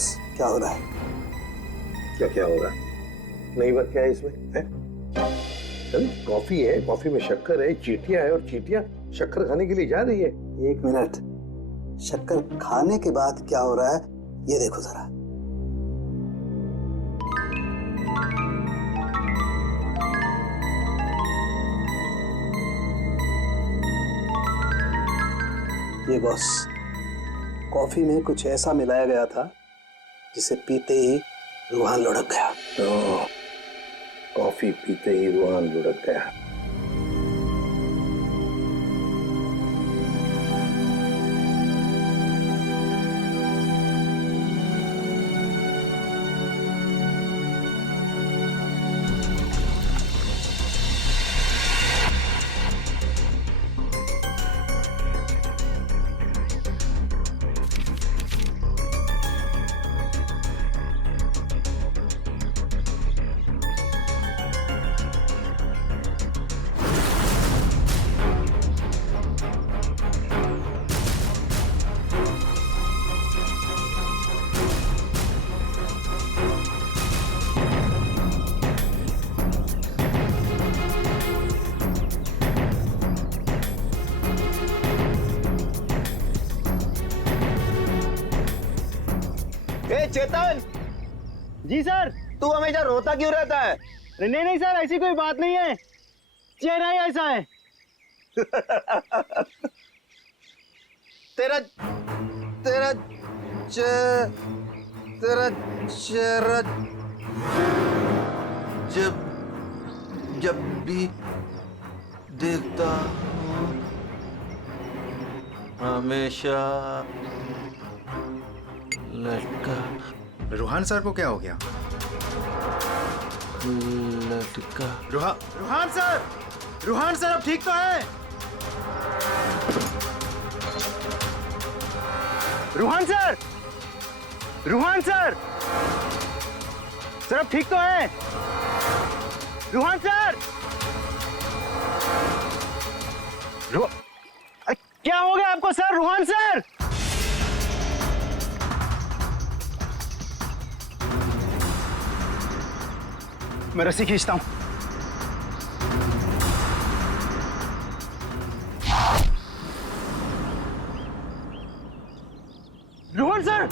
Boss, क्या हो रहा है? क्या क्या हो रहा है? नई बात क्या है इसमें है? चल, कॉफी है, कॉफी में शक्कर है, चींटियां है और चींटियां शक्कर खाने के लिए जा रही है। एक मिनट, शक्कर खाने के बाद क्या हो रहा है ये देखो जरा। ये बॉस, कॉफी में कुछ ऐसा मिलाया गया था जिसे पीते ही रूहान लुढ़क गया। तो कॉफी पीते ही रूहान लुढ़क गया। चेतन जी सर। तू हमेशा रोता क्यों रहता है? नहीं नहीं सर, ऐसी कोई बात नहीं है, चेहरा ही ऐसा है। तेरा तेरा तेरा चेहरा जब जब भी देखता हूँ हमेशा लटका। रूहान सर को क्या हो गया? लटका। रूहान सर अब ठीक तो है? Ruhan sir, Ruhan sir, sir अब ठीक तो है? रूहान सर, क्या हो गया आपको सर? रूहान सर, मैं रस्सी खींचता हूं। रोहन सर,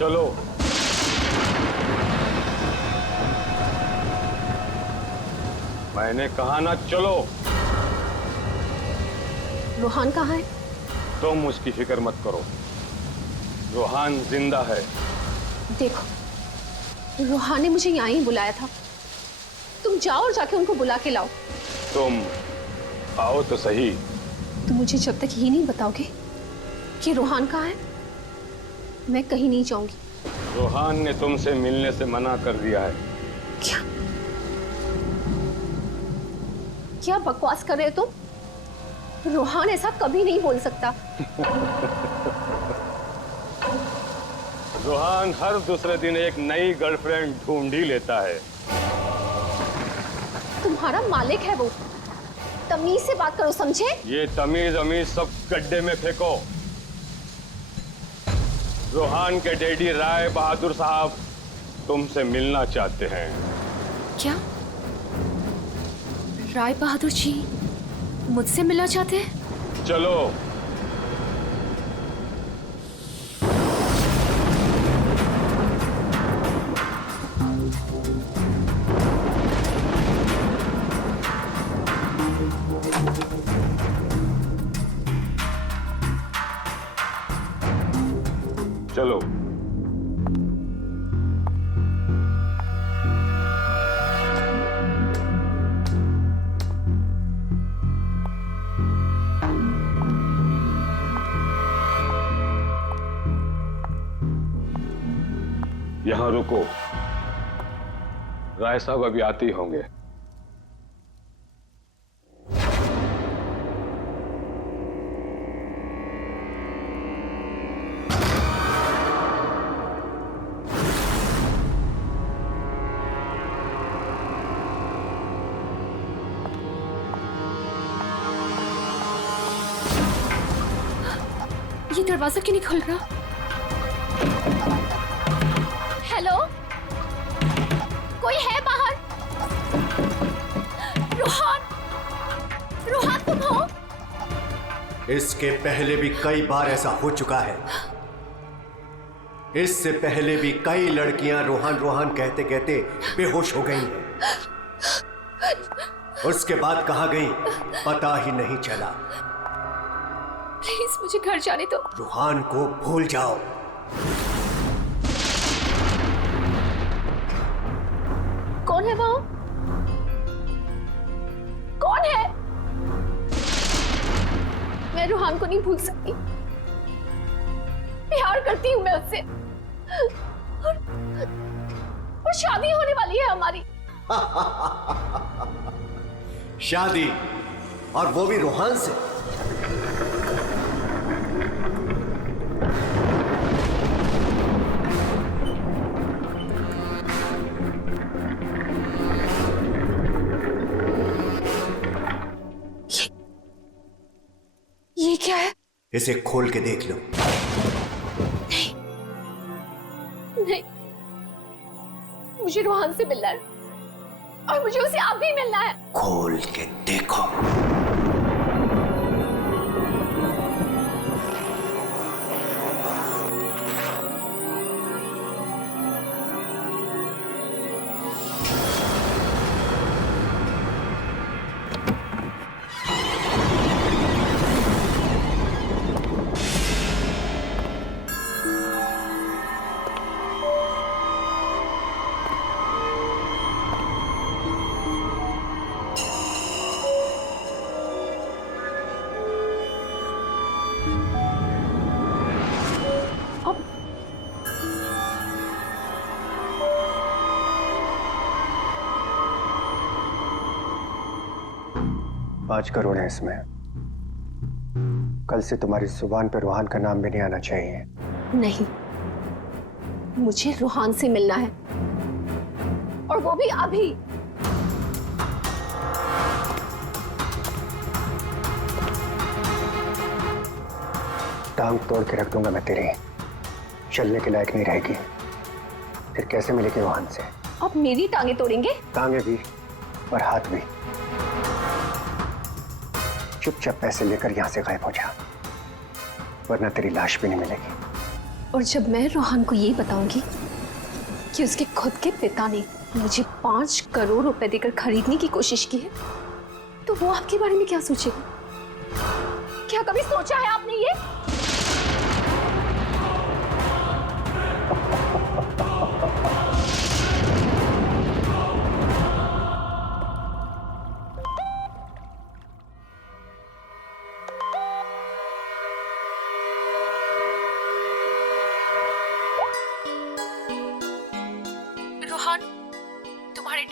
चलो मैंने कहा ना चलो। रूहान कहाँ है? तुम उसकी फिक्र मत करो, रूहान जिंदा है। देखो, रूहान ने मुझे यहाँ ही बुलाया था, तुम जाओ और जाके उनको बुला के लाओ। तुम आओ तो सही। तुम मुझे जब तक ये नहीं बताओगे कि रोहान कहाँ है? मैं कहीं नहीं जाऊंगी। रोहान ने तुमसे मिलने से मना कर दिया है। क्या क्या बकवास कर रहे हो तुम? रोहान ऐसा कभी नहीं बोल सकता। रोहान हर दूसरे दिन एक नई गर्लफ्रेंड ढूंढ ही लेता है। तुम्हारा मालिक है वो, तमीज से बात करो, समझे? ये तमीज अमीज सब गड्ढे में फेंको। रोहान के डैडी राय बहादुर साहब तुमसे मिलना चाहते हैं। क्या राय बहादुर जी मुझसे मिलना चाहते हैं? चलो। चलो। यहां रुको, राय साहब अभी आते ही होंगे। ये दरवाजा क्यों नहीं खुल रहा? हेलो, कोई है बाहर? रोहान, रोहान तुम हो? इसके पहले भी कई बार ऐसा हो चुका है। इससे पहले भी कई लड़कियां रोहान रोहान कहते कहते बेहोश हो गई हैं। उसके बाद कहां गई पता ही नहीं चला। प्लीज मुझे घर जाने दो। रोहान को भूल जाओ। कौन है वो? कौन है? मैं रोहान को नहीं भूल सकती। प्यार करती हूं मैं उससे, और शादी होने वाली है हमारी। शादी, और वो भी रोहान से? ये क्या है? इसे खोल के देख लो। नहीं, नहीं, मुझे रोहान से मिलना है, और मुझे उसे अब भी मिलना है। खोल के देखो। पाँच करोड़ है इसमें। कल से तुम्हारी जुबान पे रोहान का नाम भी नहीं आना चाहिए। नहीं, मुझे रोहान से मिलना है, और वो भी अभी। टांग तोड़ के रख दूंगा मैं तेरी, चलने के लायक नहीं रहेगी। फिर कैसे मिलेगी रोहान से? अब मेरी टांगे तोड़ेंगे? टांगे भी और हाथ भी। चुपचाप पैसे लेकर यहां से गायब हो जा, वरना तेरी लाश भी नहीं मिलेगी। और जब मैं रोहान को ये बताऊंगी कि उसके खुद के पिता ने मुझे 5 करोड़ रुपए देकर खरीदने की कोशिश की है, तो वो आपके बारे में क्या सोचेगा? क्या कभी सोचा है आपने ये?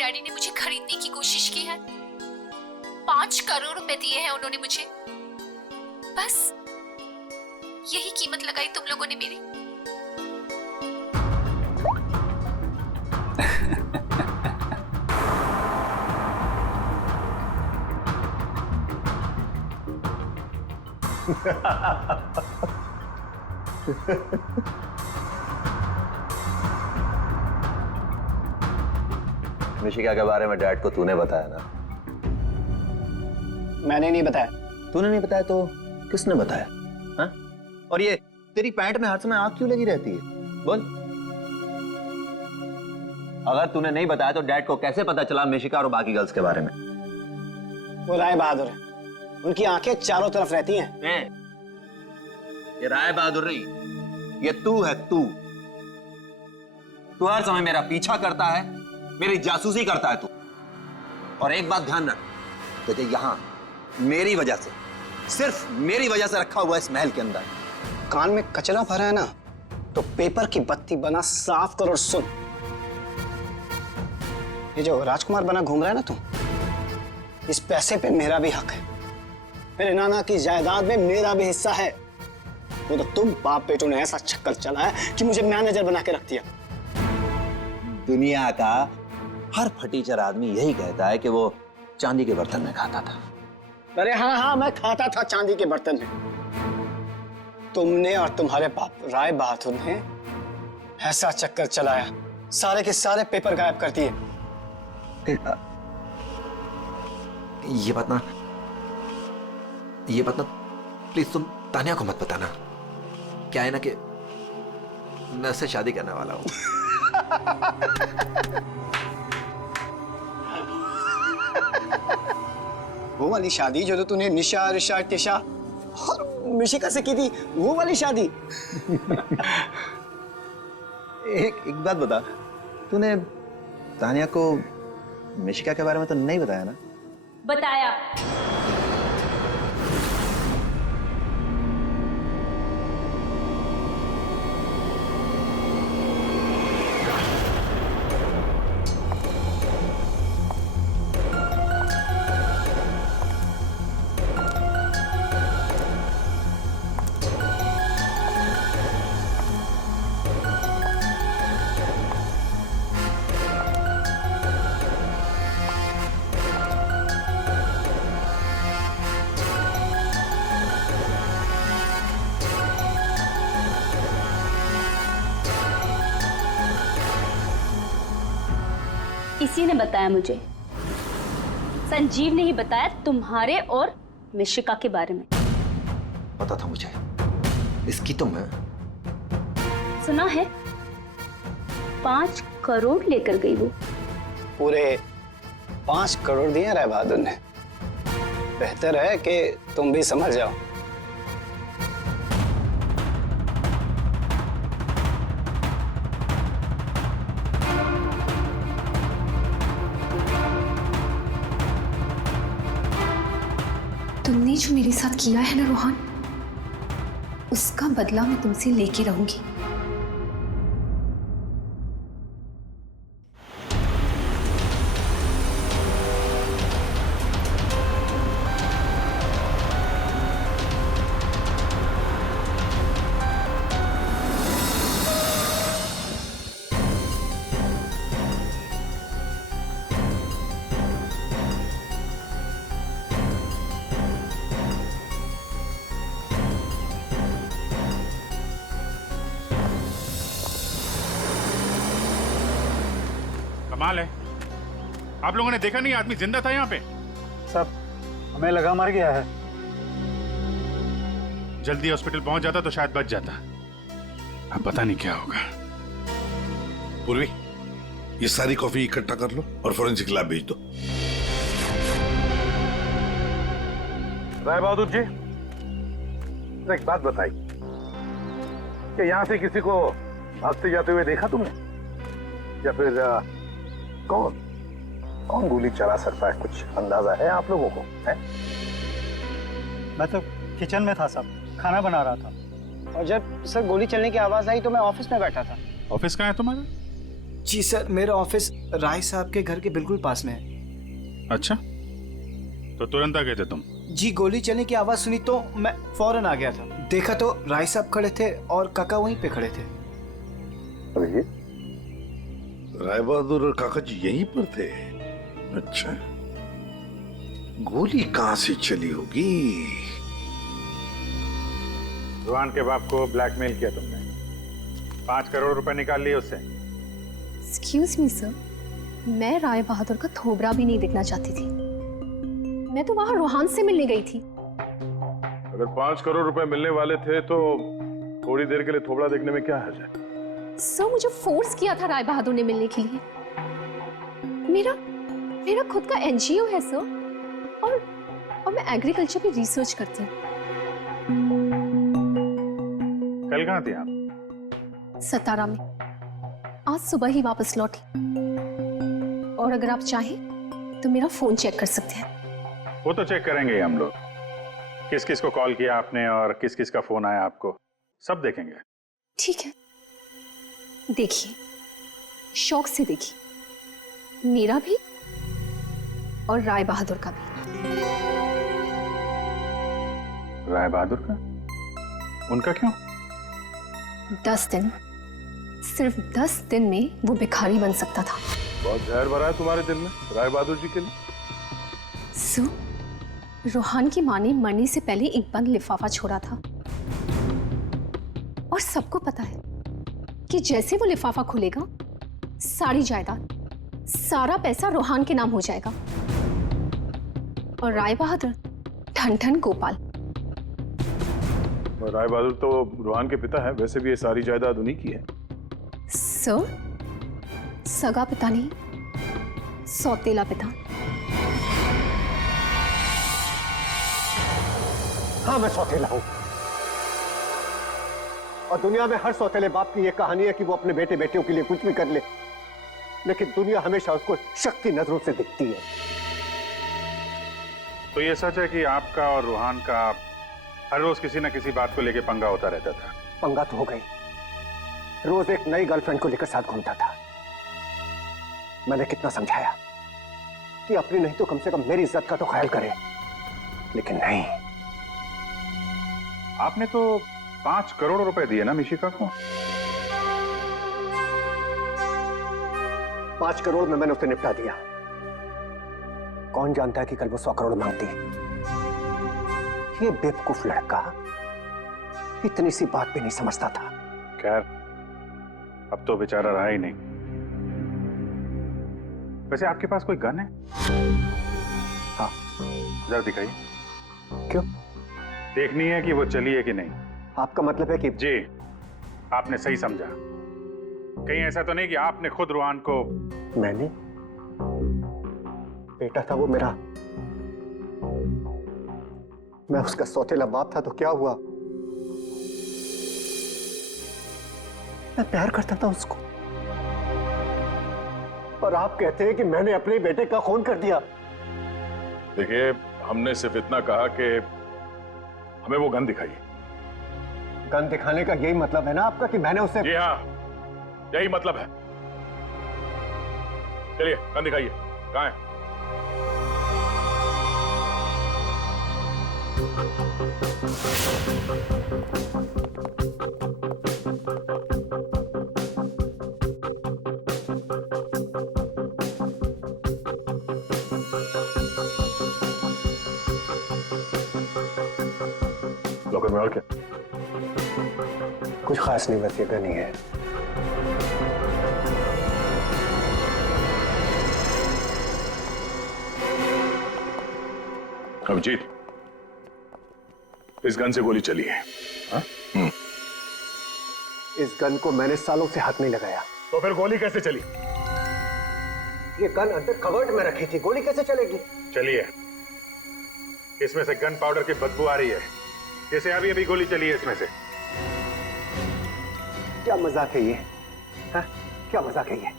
डैडी ने मुझे खरीदने की कोशिश की है। 5 करोड़ रुपए दिए हैं उन्होंने मुझे। बस यही कीमत लगाई तुम लोगों ने मेरी। मिशिका के बारे में डैड को तूने बताया ना? मैंने नहीं बताया। तूने नहीं बताया तो किसने बताया? हाँ? और ये तेरी पैंट में हर समय आग क्यों लगी रहती है? बोल। अगर तूने नहीं बताया तो डैड को कैसे पता चला मिशिका और बाकी गर्ल्स के बारे में? वो राय बहादुर है, उनकी आंखें चारों तरफ रहती हैं। ये राय बहादुर नहीं, ये तू है। तू हर समय मेरा पीछा करता है, मेरी जासूसी करता है तू। और एक बात ध्यान रख, तुझे यहां मेरी वजह से, सिर्फ मेरी वजह से रखा हुआ है इस महल के अंदर। कान में कचरा भरा है ना, तो पेपर की बत्ती बना साफ कर और सुन। ये जो राजकुमार बना घूम रहा है ना तू, इस पैसे पे मेरा भी हक है। मेरे नाना की जायदाद में मेरा भी हिस्सा है। वो तो तुम बाप बेटों ने ऐसा चक्कर चलाया कि मुझे मैनेजर बना के रख दिया। दुनिया का हर फटीचर आदमी यही कहता है कि वो चांदी के बर्तन में खाता था। अरे हाँ, मैं खाता था चांदी के बर्तन में। तुमने और तुम्हारे बाप राय बहादुर ने ऐसा चक्कर चलाया, सारे के सारे पेपर गायब कर दिए। ये बात ना प्लीज तुम तानिया को मत बताना। क्या है ना कि मैं उससे शादी करने वाला हूं। वो वाली शादी जो तो तूने निशा, ऋषा, टिशा और मिशिका से की थी, वो वाली शादी। एक बात बता, तूने तानिया को मिशिका के बारे में तो नहीं बताया ना? बताया। इसी ने बताया मुझे। संजीव ने ही बताया तुम्हारे और मिशिका के बारे में। पता था मुझे, इसकी तो मैं सुना है 5 करोड़ लेकर गई वो। पूरे 5 करोड़ दिए राय बहादुर ने। बेहतर है कि तुम भी समझ जाओ। तुमने जो मेरे साथ किया है ना रोहन, उसका बदला मैं तुमसे लेके रहूंगी। कमाल है, आप लोगों ने देखा नहीं आदमी जिंदा था यहाँ पे? सब हमें लगा मर गया है। जल्दी हॉस्पिटल पहुंच जाता तो शायद बच जाता। अब पता नहीं क्या होगा। पूर्वी, ये सारी कॉफी इकट्ठा कर लो और फोरेंसिक लैब भेज दो। राय बहादुर जी, एक बात बताई, कि यहाँ से किसी को भागते जाते हुए देखा तुमने? या फिर कौन गोली चला सकता है, कुछ अंदाजा है आप लोगों को? है? मैं तो किचन में था सब, खाना बना रहा था। और जब सर गोली चलने की आवाज आई तो मैं ऑफिस में बैठा था। ऑफिस कहाँ है तुम्हारा? जी सर, मेरा ऑफिस राय साहब के घर के बिल्कुल पास में है। अच्छा, तो तुरंत आ गए थे तुम? जी, गोली चलने की आवाज सुनी तो मैं फौरन आ गया था। देखा तो राय साहब खड़े थे और काका वहीं पे खड़े थे। अरे राय बहादुर और काका जी यहीं पर थे? अच्छा, गोली कहां से चली होगी? रुहान के बाप को ब्लैकमेल किया तुमने, 5 करोड़ रुपए निकाल लिए उससे। एक्सक्यूज मी सर, मैं राय बहादुर का थोबड़ा भी नहीं देखना चाहती थी। मैं तो वहां रोहान से मिलने गई थी। अगर 5 करोड़ रुपए मिलने वाले थे तो थोड़ी देर के लिए थोबड़ा देखने में क्या हर्ज है? सर, मुझे फोर्स किया था राय बहादुर ने मिलने के लिए। मेरा खुद का एनजीओ है सर, और मैं एग्रीकल्चर पे रिसर्च करती हूँ। कल कहाँ थे आप? सतारा में। आज सुबह ही वापस लौटी। और अगर आप चाहें तो मेरा फोन चेक कर सकते हैं। वो तो चेक करेंगे हम लोग, किस किस को कॉल किया आपने और किस किस का फोन आया आपको, सब देखेंगे। ठीक है, देखिए, शौक से देखिए, मेरा भी और राय बहादुर का भी। राय बहादुर का? उनका क्यों? 10 दिन, सिर्फ 10 दिन में वो भिखारी बन सकता था। बहुत जहर भरा है तुम्हारे दिल में राय बहादुर जी के लिए। सो, रोहान की माँ ने मरने से पहले एक बंद लिफाफा छोड़ा था, और सबको पता है कि जैसे वो लिफाफा खुलेगा, सारी जायदाद, सारा पैसा रोहान के नाम हो जाएगा। और राय बहादुर ठन ठन गोपाल। राय बहादुर तो रोहान के पिता है, वैसे भी ये सारी जायदाद उन्हीं की है। सर, सगा पिता नहीं, सौतेला पिता। हाँ, मैं सौतेला हूं, और दुनिया में हर सौतेले बाप की यह कहानी है कि वो अपने बेटे बेटियों के लिए कुछ भी कर ले, लेकिन दुनिया हमेशा उसको शक की नजरों से दिखती है। तो ये सच है कि आपका और रोहान का हर रोज किसी न किसी बात को लेकर पंगा होता रहता था? पंगा तो हो गई, रोज एक नई गर्लफ्रेंड को लेकर साथ घूमता था। मैंने कितना समझाया कि अपनी नहीं तो कम से कम मेरी इज्जत का तो ख्याल करे, लेकिन नहीं। आपने तो 5 करोड़ रुपए दिए ना मिशिका को? 5 करोड़ में मैंने उसे निपटा दिया। कौन जानता है कि कल वो 100 करोड़ मांगती। ये बेवकूफ लड़का इतनी सी बात भी नहीं समझता था। खैर, अब तो बेचारा रहा ही नहीं। वैसे आपके पास कोई गन है? हाँ। जरा दिखाइए। क्यों? देखनी है कि वो चली है कि नहीं। आपका मतलब है कि? जी, आपने सही समझा। कहीं ऐसा तो नहीं कि आपने खुद रोहान को? मैंने? बेटा था वो मेरा, मैं उसका सौतेला बाप था, तो क्या हुआ? मैं प्यार करता था उसको, और आप कहते हैं कि मैंने अपने बेटे का खून कर दिया। देखिए, हमने सिर्फ इतना कहा कि हमें वो गन दिखाइए। गन दिखाने का यही मतलब है ना आपका कि मैंने उसे? जी हाँ, यही मतलब है। चलिए, गन दिखाइए। कहाँ है? लॉकर में और क्या? कुछ खास नहीं, बस ये गन ही है। अभिजीत, इस गन से गोली चली है। हाँ? इस गन को मैंने सालों से हाथ नहीं लगाया। तो फिर गोली कैसे चली? ये गन अंदर कवर्ड में रखी थी, गोली कैसे चलेगी? चलिए, इसमें से गन पाउडर की बदबू आ रही है, जैसे अभी अभी गोली चली है इसमें से। क्या मजाक है ये? हा? क्या मजाक है ये?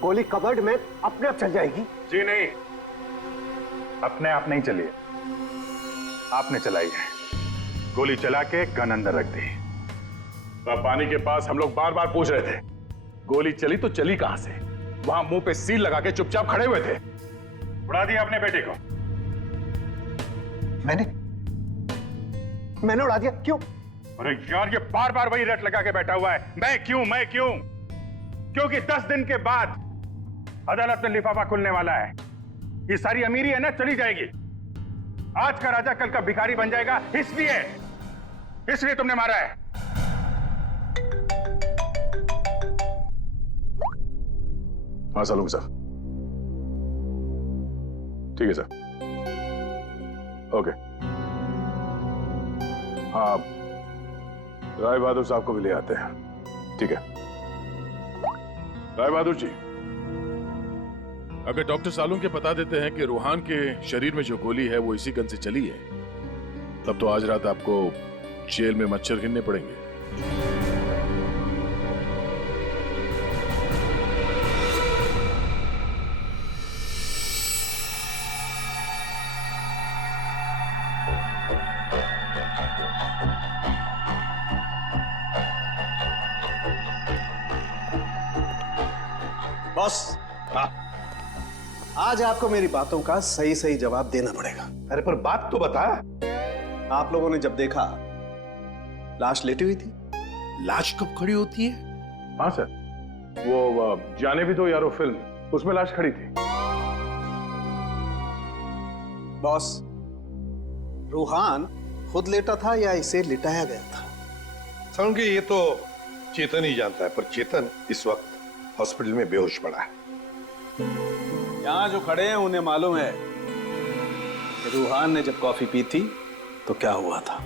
गोली कवर्ड में अपने आप चल जाएगी? जी नहीं, अपने आप नहीं चली है, आपने चलाई है। गोली चला के गन अंदर रख दी। पानी के पास हम लोग बार बार पूछ रहे थे, गोली चली तो चली कहां से? वहां मुंह पे सील लगा के चुपचाप खड़े हुए थे। उड़ा दिया अपने बेटे को। मैंने उड़ा दिया? क्यों? अरे यार, ये बार बार वही रट लगा के बैठा हुआ है, मैं क्यों? क्योंकि 10 दिन के बाद अदालत में लिफाफा खुलने वाला है। ये सारी अमीरी है ना, चली जाएगी। आज का राजा कल का भिखारी बन जाएगा, इसलिए तुमने मारा है। हाँ सलूंगा सर। ठीक है सर। ओके। हाँ, राय बहादुर साहब को भी ले आते हैं। ठीक है। राय बहादुर जी, अगर डॉक्टर सालून के बता देते हैं कि रूहान के शरीर में जो गोली है वो इसी गन से चली है, तब तो आज रात आपको जेल में मच्छर गिनने पड़ेंगे। बॉस, आज आपको मेरी बातों का सही सही जवाब देना पड़ेगा। अरे पर बात तो बता। आप लोगों ने जब देखा लाश लेटी हुई थी। लाश कब खड़ी होती है? हाँ सर, वो जाने भी दो यारो फिल्म, उसमें लाश खड़ी थी। बॉस, रूहान खुद लेटा था या इसे लिटाया गया था? समझ ये तो चेतन ही जानता है, पर चेतन इस वक्त हॉस्पिटल में बेहोश पड़ा है। यहाँ जो खड़े हैं उन्हें मालूम है कि रूहान ने जब कॉफी पी थी तो क्या हुआ था।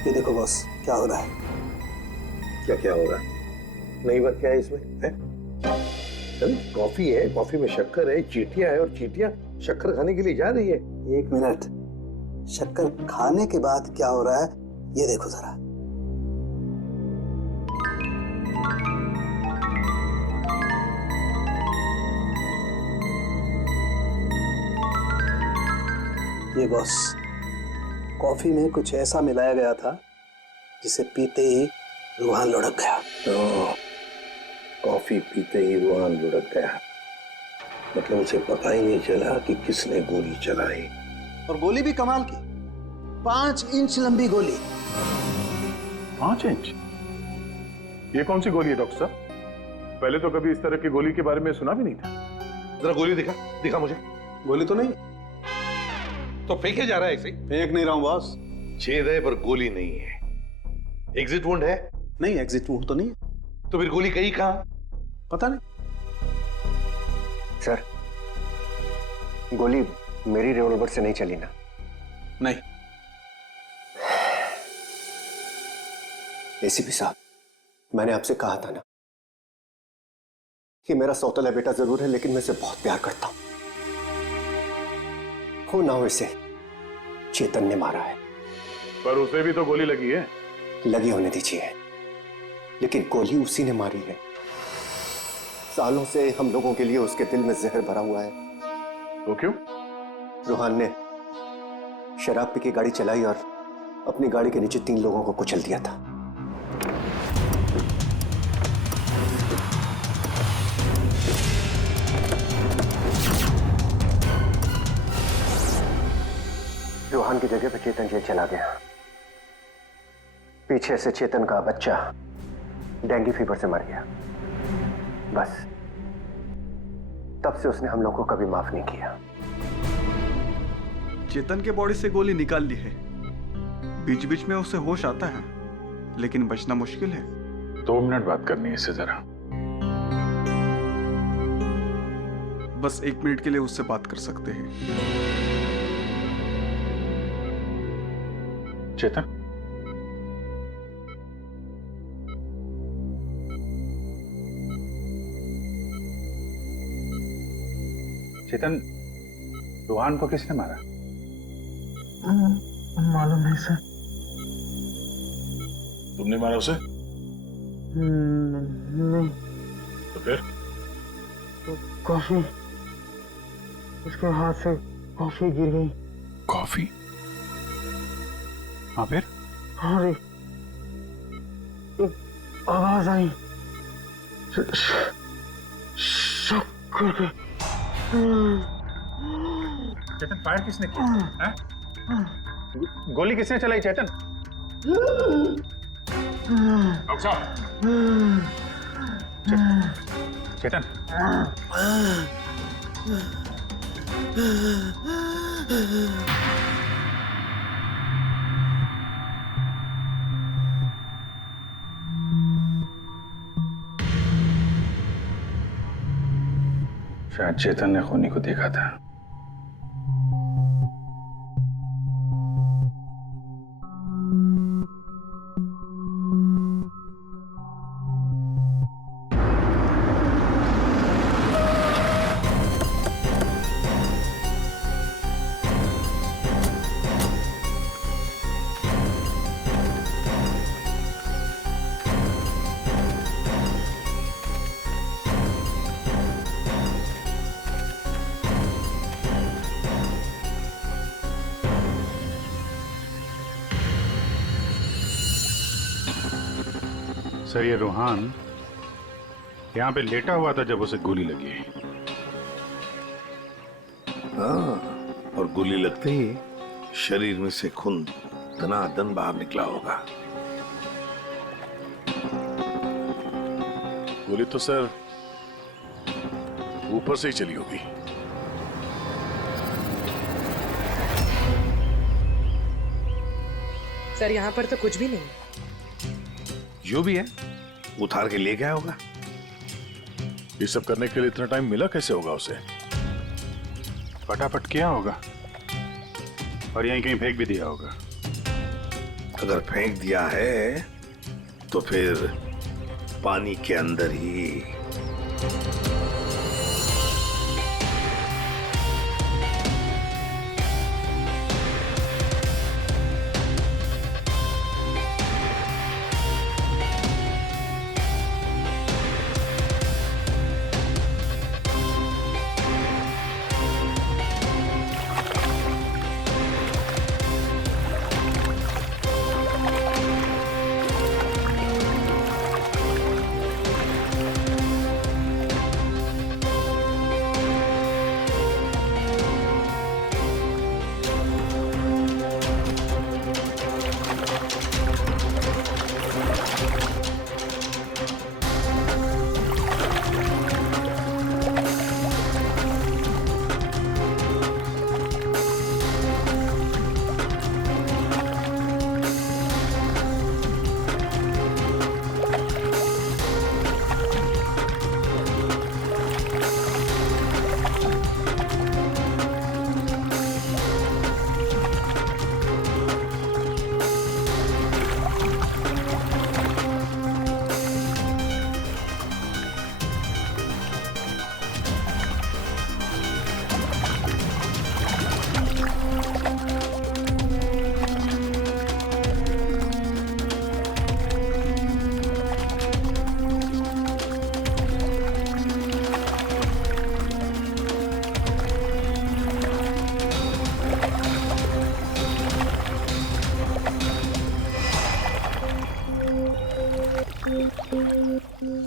ये देखो बॉस, क्या हो रहा है? क्या हो रहा है? नई बात क्या है इसमें? कॉफी है, कॉफी में शक्कर है, चींटियां है, और चींटियां शक्कर खाने के लिए जा रही है। एक मिनट, शक्कर खाने के बाद क्या हो रहा है ये देखो जरा। ये बॉस, कॉफी में कुछ ऐसा मिलाया गया था जिसे पीते ही रूहान लुढ़क गया। तो कॉफी पीते ही रूहान लुढ़क गया, मतलब उसे पता ही नहीं चला कि किसने गोली चलाई। और गोली भी कमाल की, 5 इंच लंबी गोली। 5 इंच? ये कौन सी गोली है डॉक्टर साहब? पहले तो कभी इस तरह की गोली के बारे में सुना भी नहीं था। जरा गोली दिखा मुझे। गोली तो नहीं। तो फेंके जा रहा है ऐसे? फेंक नहीं रहा हूं बॉस। छेद है पर गोली नहीं है। एग्जिट वुंड है? नहीं, एग्जिट वुंड तो नहीं। तो फिर गोली गई कहां? पता नहीं। सर, गोली मेरी रिवॉल्वर से नहीं चली ना? नहीं। एसीपी साहब, मैंने आपसे कहा था ना कि मेरा सौतेला बेटा जरूर है, लेकिन मैं इसे बहुत प्यार करता हूं। हो ना हो इसे चेतन ने मारा है। पर उसे भी तो गोली लगी है। लगी होने दीजिए, लेकिन गोली उसी ने मारी है। सालों से हम लोगों के लिए उसके दिल में जहर भरा हुआ है। वो क्यों? रूहान ने शराब पी के गाड़ी चलाई और अपनी गाड़ी के नीचे 3 लोगों को कुचल दिया था। रूहान की जगह पर चेतन जेल चला गया। पीछे से चेतन का बच्चा डेंगू फीवर से मर गया। बस तब से उसने हम लोग को कभी माफ नहीं किया। चेतन के बॉडी से गोली निकाल ली है। बीच बीच में उसे होश आता है, लेकिन बचना मुश्किल है। 2 मिनट बात करनी है इससे जरा। बस 1 मिनट के लिए उससे बात कर सकते हैं। चेतन, चेतन, रूहान को किसने मारा? मालूम नहीं सर। तुमने मारा उसे? नहीं। तो फिर? कॉफी उसके हाथ से कॉफी गिर गई। कॉफी? हाँ फिर? अरे एक आवाज आई, शक्कर के। चेतन, फायर किसने किया? हैं? गोली किसने चलाई चेतन? डॉक्टर साहब, चेतन, शायद चेतन ने खूनी को देखा था। सर, ये रूहान यहाँ पे लेटा हुआ था जब उसे गोली लगी। हाँ, और गोली लगते ही शरीर में से खून दनादन बाहर निकला होगा। गोली तो सर ऊपर से ही चली होगी। सर, यहाँ पर तो कुछ भी नहीं। जो भी है उतार के ले गया होगा। ये सब करने के लिए इतना टाइम मिला कैसे होगा उसे? फटाफट किया होगा और यहीं कहीं फेंक भी दिया होगा। अगर फेंक दिया है तो फिर पानी के अंदर ही।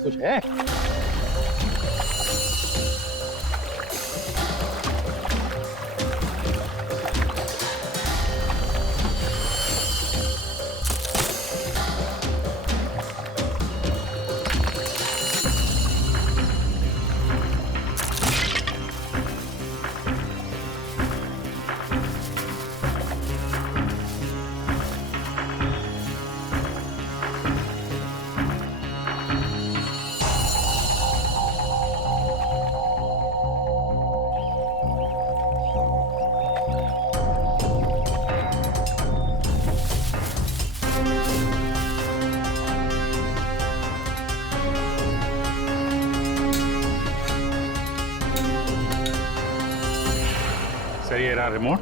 कुछ है? सर, ये रहा रिमोट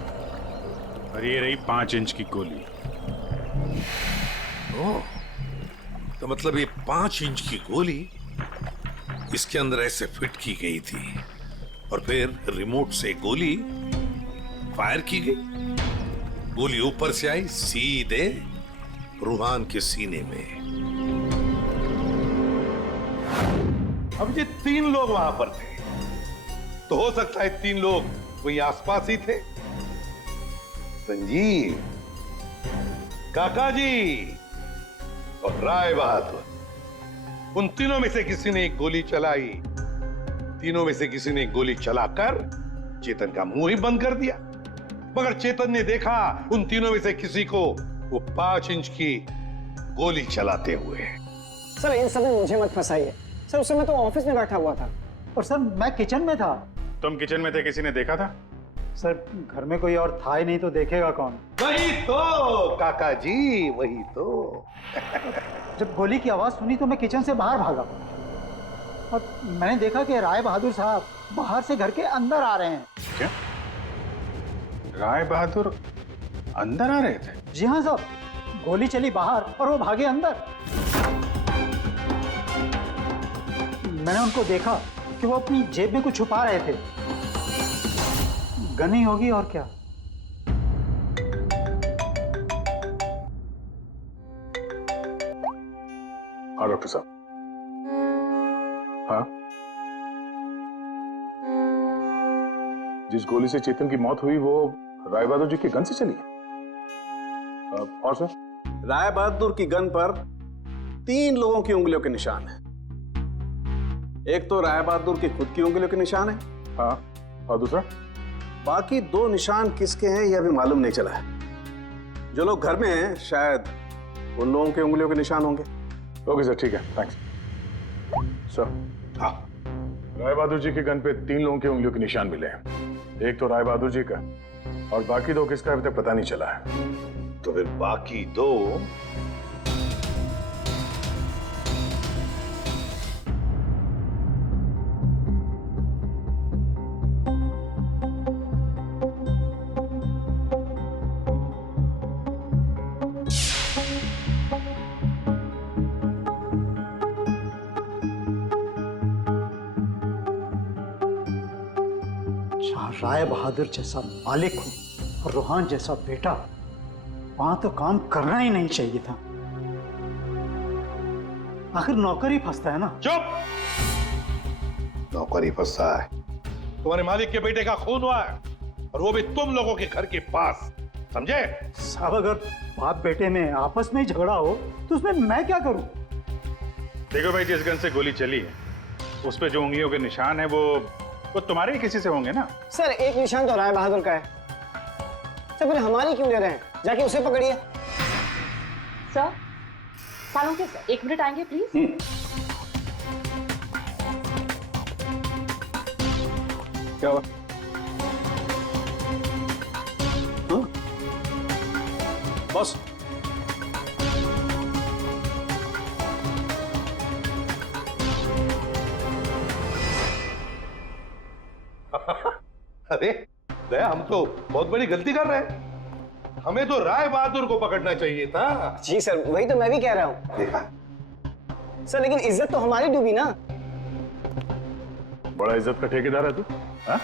और ये रही 5 इंच की गोली। ओह, तो मतलब ये 5 इंच की गोली इसके अंदर ऐसे फिट की गई थी और फिर रिमोट से गोली फायर की गई। गोली ऊपर से आई सीधे रूहान के सीने में। अब ये 3 लोग वहां पर थे, तो हो सकता है 3 लोग वही आसपास ही थे। संजीव, काका जी और राय बहादुर, उन तीनों में से किसी ने एक गोली चलाई। तीनों में से किसी ने एक गोली चलाकर चेतन का मुंह ही बंद कर दिया, मगर चेतन ने देखा उन तीनों में से किसी को वो 5 इंच की गोली चलाते हुए। सर इन सब में मुझे मत फंसाइए सर, उस समय तो ऑफिस में बैठा हुआ था। और सर मैं किचन में था। तुम किचन में थे, किसी ने देखा था? सर घर में कोई और था ही नहीं, तो देखेगा कौन? वही तो काका जी, वही तो। जब गोली की आवाज सुनी तो मैं किचन से बाहर भागा और मैंने देखा कि राय बहादुर साहब बाहर से घर के अंदर आ रहे हैं। क्या? राय बहादुर अंदर आ रहे थे? जी हाँ साहब, गोली चली बाहर और वो भागे अंदर। मैंने उनको देखा कि वो अपनी जेब में कुछ छुपा रहे थे। गन ही होगी और क्या। हाँ डॉक्टर साहब। हाँ, जिस गोली से चेतन की मौत हुई वो राय बहादुर जी की गन से चली है। और सर? राय बहादुर की गन पर 3 लोगों की उंगलियों के निशान है। एक तो राय बहादुर की खुद की उंगलियों के निशान है। हाँ, और दूसरा? बाकी 2 निशान किसके हैं यह अभी मालूम नहीं चला है। जो लोग घर में हैं शायद उन लोगों के उंगलियों के निशान होंगे। ओके सर, ठीक है, थैंक्स सर। हाँ, राय बहादुर जी के गन पे 3 लोगों की उंगलियों के निशान मिले हैं। एक तो राय बहादुर जी का और बाकी 2 किसका अभी तक पता नहीं चला है। तो फिर बाकी 2 जहाँ राय बहादुर जैसा मालिक हो और रूहान जैसा बेटा, वहां तो काम करना ही नहीं चाहिए था। आखिर नौकर ही फंसता है ना। चुप! नौकर ही फंसता है। तुम्हारे मालिक के बेटे का खून हुआ है और वो भी तुम लोगों के घर के पास, समझे? साहब अगर बाप बेटे में आपस में ही झगड़ा हो तो उसमें मैं क्या करूं? देखो भाई, जिस गन से गोली चली है उस पे जो उंगलियों के निशान है वो तुम्हारे ही किसी से होंगे ना। सर एक निशान तो राय बहादुर का है। सर फिर हमारी क्यों ले रहे हैं? जाके उसे पकड़िए। सर, सालों के सर 1 मिनट आएंगे प्लीज। क्या हुआ? बॉस, अरे दया, हम तो बहुत बड़ी गलती कर रहे हैं। हमें तो राय बहादुर को पकड़ना चाहिए था। जी सर, वही तो मैं भी कह रहा हूँ। देखा सर लेकिन इज्जत तो हमारी डूबी ना। बड़ा इज्जत का ठेकेदार है तू। हाँ?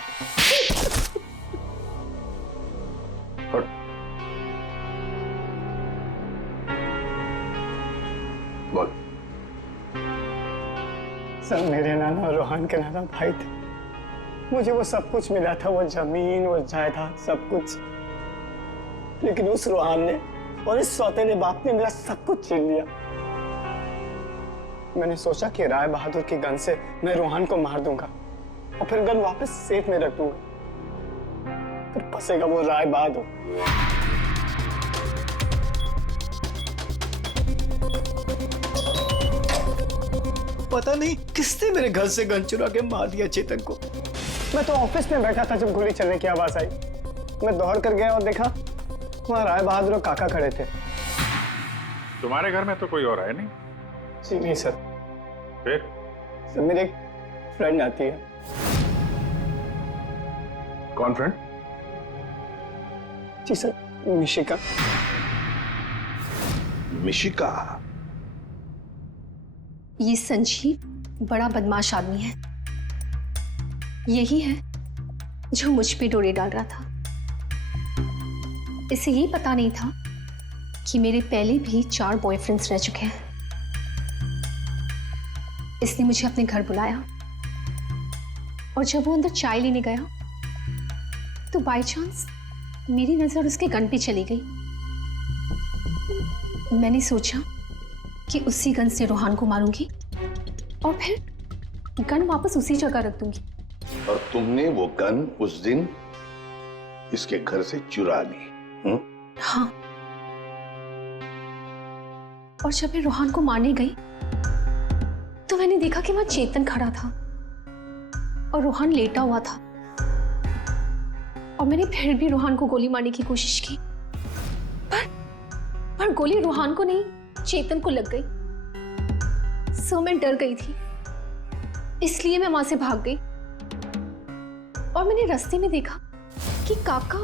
बोल। सर मेरे नाना रोहन के नाना भाई थे। मुझे वो सब कुछ मिला था, वो जमीन, वो जायदाद, सब कुछ। लेकिन उस रोहन ने और इस सौतेले बाप ने मेरा सब कुछ छीन लिया। मैंने सोचा कि राय बहादुर की गन से मैं रोहन को मार दूंगा और फिर गन वापस सेफ में रख दूंगा। फिर फंसेगा वो राय बहादुर। पता नहीं किसने मेरे घर से गन चुरा के मार दिया चेतन को। मैं तो ऑफिस में बैठा था जब गोली चलने की आवाज आई। मैं दौड़ कर गया और देखा वहां राय बहादुर और काका खड़े थे। तुम्हारे घर में तो कोई और है नहीं? जी नहीं सर। फिर? सर मेरी एक फ्रेंड आती है। कौन फ्रेंड? जी सर, मिशिका। मिशिका? ये संजीव बड़ा बदमाश आदमी है। यही है जो मुझ पे डोरी डाल रहा था। इसे ये पता नहीं था कि मेरे पहले भी 4 बॉयफ्रेंड्स रह चुके हैं। इसने मुझे अपने घर बुलाया और जब वो अंदर चाय लेने गया तो बाय चांस मेरी नजर उसके गन पे चली गई। मैंने सोचा कि उसी गन से रोहान को मारूंगी और फिर गन वापस उसी जगह रख दूंगी। और तुमने वो गन उस दिन इसके घर से चुरा ली? हाँ। और जब मैं रोहान को मारने गई तो मैंने देखा कि वहां चेतन खड़ा था और रोहान लेटा हुआ था, और मैंने फिर भी रोहान को गोली मारने की कोशिश की, पर गोली रोहान को नहीं चेतन को लग गई। सो मैं डर गई थी, इसलिए मैं वहां से भाग गई। और मैंने रास्ते में देखा कि काका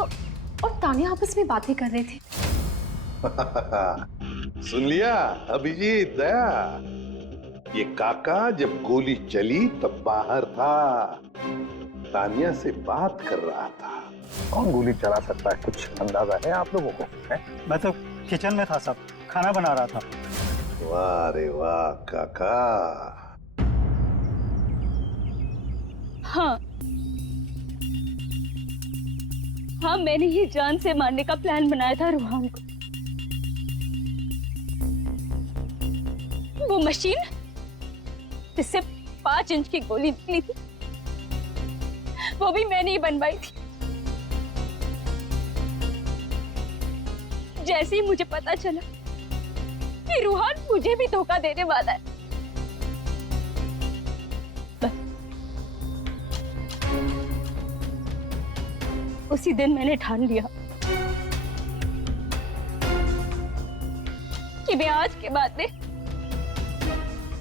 और तान्या आपस में बातें कर रहे थे। सुन लिया अभिजीत, दया? ये काका जब गोली चली तब बाहर था, तान्या से बात कर रहा था। कौन गोली चला सकता है, कुछ अंदाजा है आप लोगों को? है? मैं तो किचन में था साहब, खाना बना रहा था। वाह रे वाह काका। हाँ हाँ, मैंने ही जान से मारने का प्लान बनाया था रोहान को। वो मशीन जिससे 5 इंच की गोली निकली थी, वो भी मैंने ही बनवाई थी। जैसे ही मुझे पता चला कि रोहान मुझे भी धोखा देने वाला है, उसी दिन मैंने ठान लिया कि मैं आज के बाद में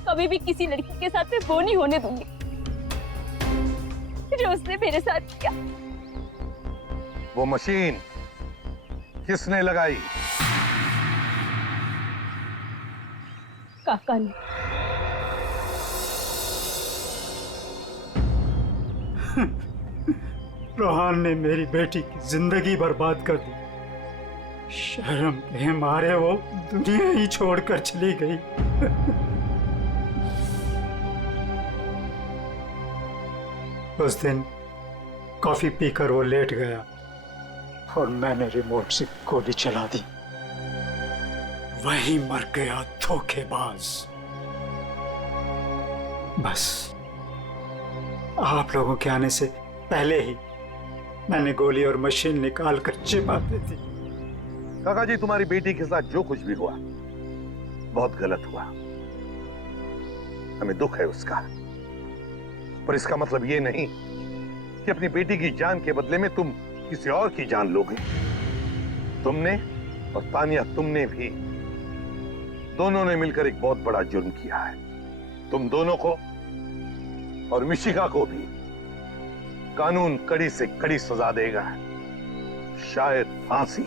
कभी भी किसी लड़की के साथ में वो नहीं होने दूंगी जो उसने मेरे साथ किया। वो मशीन किसने लगाई? काका ने। रोहान ने मेरी बेटी की जिंदगी बर्बाद कर दी। शर्म के मारे वो दुनिया ही छोड़कर चली गई। उस दिन कॉफी पीकर वो लेट गया और मैंने रिमोट से गोली चला दी। वही मर गया धोखेबाज। बस आप लोगों के आने से पहले ही मैंने गोली और मशीन निकाल कर छिपा दी थी। काका जी, तुम्हारी बेटी के साथ जो कुछ भी हुआ बहुत गलत हुआ, हमें दुख है उसका, पर इसका मतलब ये नहीं कि अपनी बेटी की जान के बदले में तुम किसी और की जान लोगे। तुमने और तानिया, तुमने भी, दोनों ने मिलकर एक बहुत बड़ा जुर्म किया है। तुम दोनों को और मिशिका को भी कानून कड़ी से कड़ी सजा देगा, शायद फांसी।